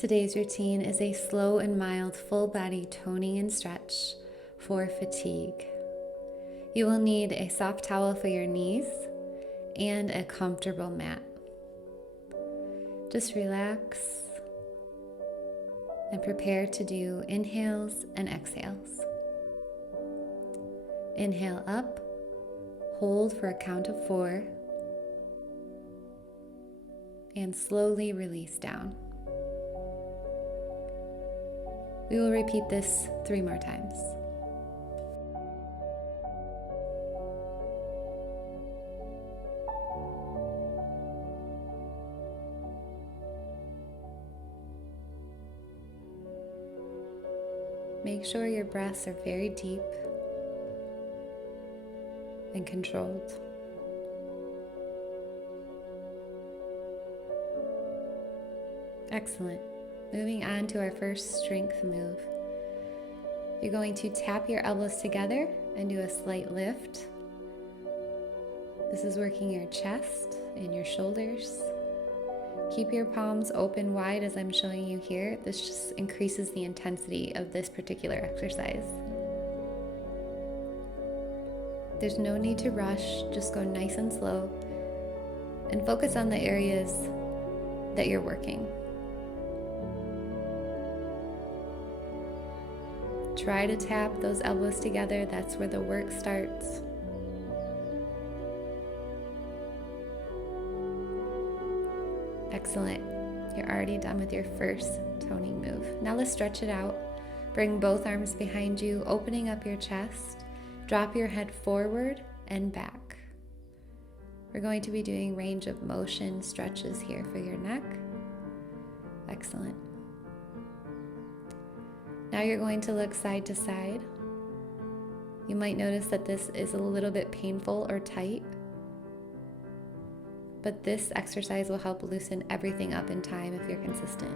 Today's routine is a slow and mild full body toning and stretch for fatigue. You will need a soft towel for your knees and a comfortable mat. Just relax and prepare to do inhales and exhales. Inhale up, hold for a count of 4, and slowly release down. We will repeat this 3 more times. Make sure your breaths are very deep and controlled. Excellent. Moving on to our first strength move. You're going to tap your elbows together and do a slight lift. This is working your chest and your shoulders. Keep your palms open wide as I'm showing you here. This just increases the intensity of this particular exercise. There's no need to rush, just go nice and slow and focus on the areas that you're working. Try to tap those elbows together. That's where the work starts. Excellent. You're already done with your first toning move. Now let's stretch it out. Bring both arms behind you, opening up your chest. Drop your head forward and back. We're going to be doing range of motion stretches here for your neck. Excellent. Now you're going to look side to side. You might notice that this is a little bit painful or tight, but this exercise will help loosen everything up in time if you're consistent.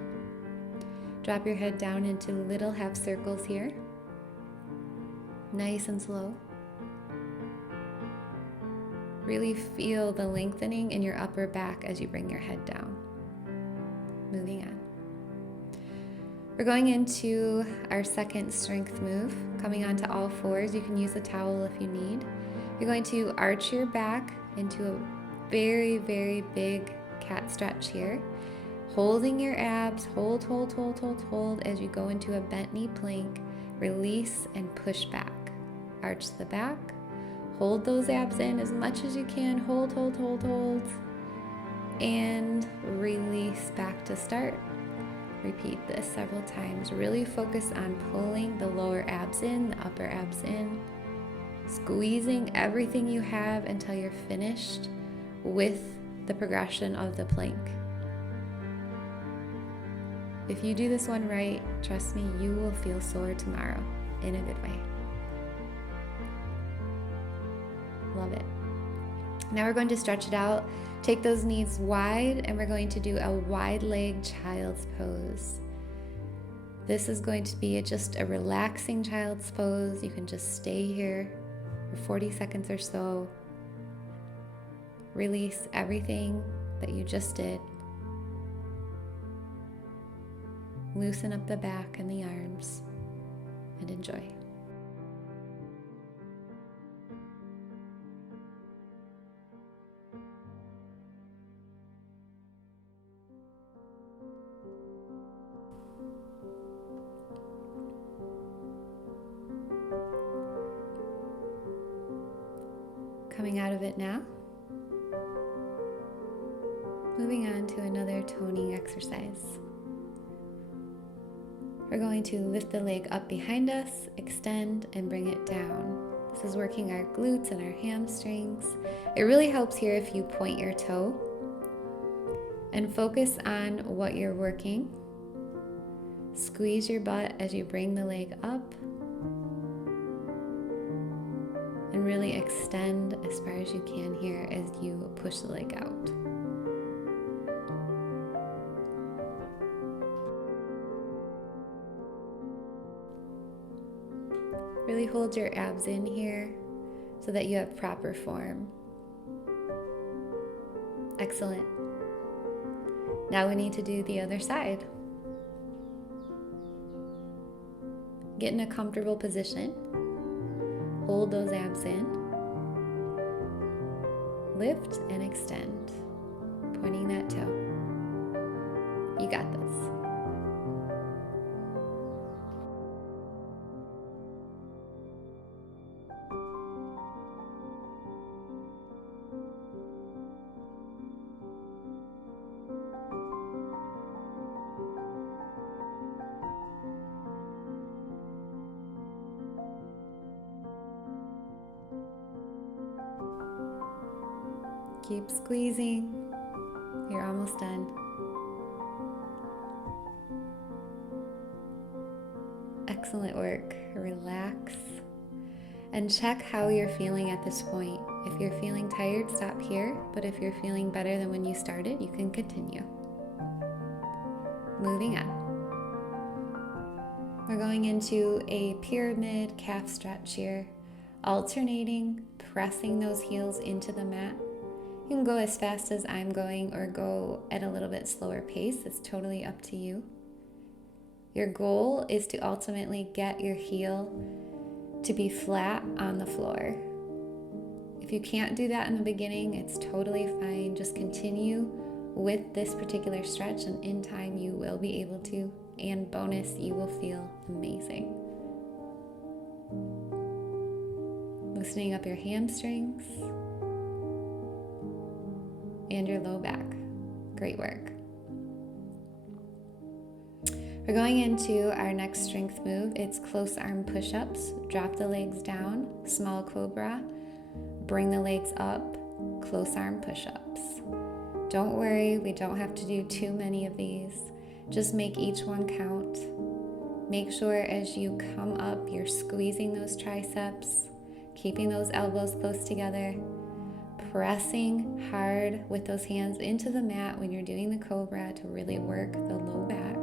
Drop your head down into little half circles here. Nice and slow. Really feel the lengthening in your upper back as you bring your head down. Moving on. We're going into our second strength move. Coming onto all fours, you can use a towel if you need. You're going to arch your back into a very, very big cat stretch here. Holding your abs, hold as you go into a bent knee plank. Release and push back. Arch the back. Hold those abs in as much as you can. Hold. And release back to start. Repeat this several times. Really focus on pulling the lower abs in, the upper abs in. Squeezing everything you have until you're finished with the progression of the plank. If you do this one right, trust me, you will feel sore tomorrow in a good way. Love it. Now we're going to stretch it out. Take those knees wide and we're going to do a wide leg child's pose. This is going to be just a relaxing child's pose. You can just stay here for 40 seconds or so. Release everything that you just did. Loosen up the back and the arms and enjoy. Coming out of it now. Moving on to another toning exercise. We're going to lift the leg up behind us, extend, and bring it down. This is working our glutes and our hamstrings. It really helps here if you point your toe and focus on what you're working. Squeeze your butt as you bring the leg up. And really extend as far as you can here as you push the leg out. Really hold your abs in here so that you have proper form. Excellent. Now we need to do the other side. Get in a comfortable position. Hold those abs in. Lift and extend, pointing that toe. You got this. Keep squeezing. You're almost done. Excellent work. Relax and check how you're feeling at this point. If you're feeling tired, stop here. But if you're feeling better than when you started, you can continue. Moving on. We're going into a pyramid calf stretch here, alternating, pressing those heels into the mat. You can go as fast as I'm going or go at a little bit slower pace. It's totally up to you. Your goal is to ultimately get your heel to be flat on the floor. If you can't do that in the beginning, it's totally fine. Just continue with this particular stretch, and in time you will be able to. And bonus, you will feel amazing. Loosening up your hamstrings and your low back. Great work. We're going into our next strength move. It's close arm push-ups. Drop the legs down, small cobra. Bring the legs up, close arm push-ups. Don't worry, we don't have to do too many of these. Just make each one count. Make sure as you come up, you're squeezing those triceps, keeping those elbows close together, pressing hard with those hands into the mat when you're doing the cobra to really work the low back.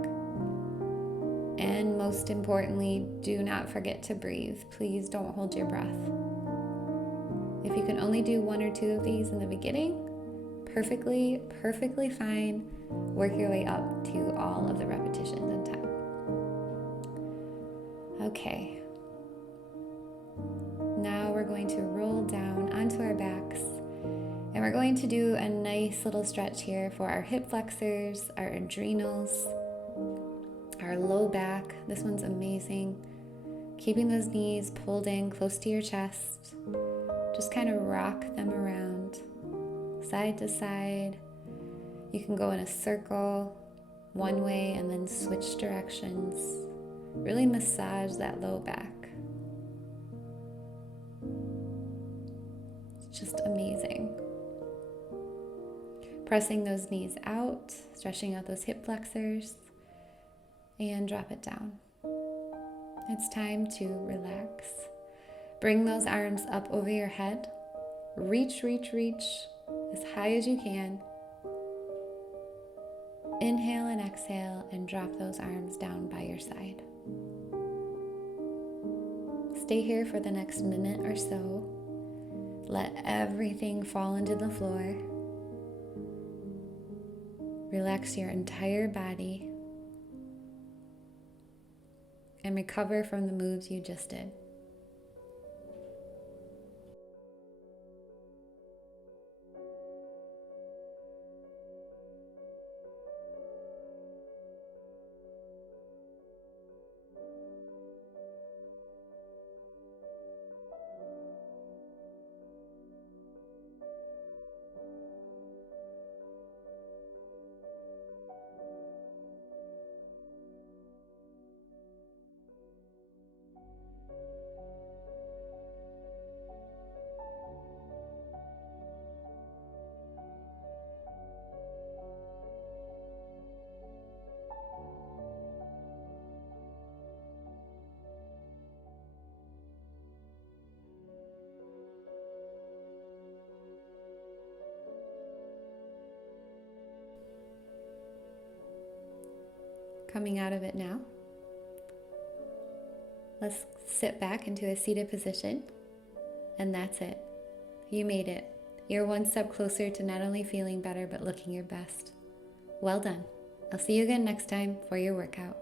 And most importantly, do not forget to breathe. Please don't hold your breath. If you can only do one or two of these in the beginning, perfectly fine. Work your way up to all of the repetitions in time. Okay. Now we're going to roll down onto our backs, and we're going to do a nice little stretch here for our hip flexors, our adrenals, our low back. This one's amazing. Keeping those knees pulled in close to your chest. Just kind of rock them around, side to side. You can go in a circle one way and then switch directions. Really massage that low back. It's just amazing. Pressing those knees out, stretching out those hip flexors, and drop it down. It's time to relax. Bring those arms up over your head. Reach as high as you can. Inhale and exhale and drop those arms down by your side. Stay here for the next minute or so. Let everything fall into the floor. Relax your entire body and recover from the moves you just did. Coming out of it now. Let's sit back into a seated position, and that's it. You made it. You're one step closer to not only feeling better, but looking your best. Well done. I'll see you again next time for your workout.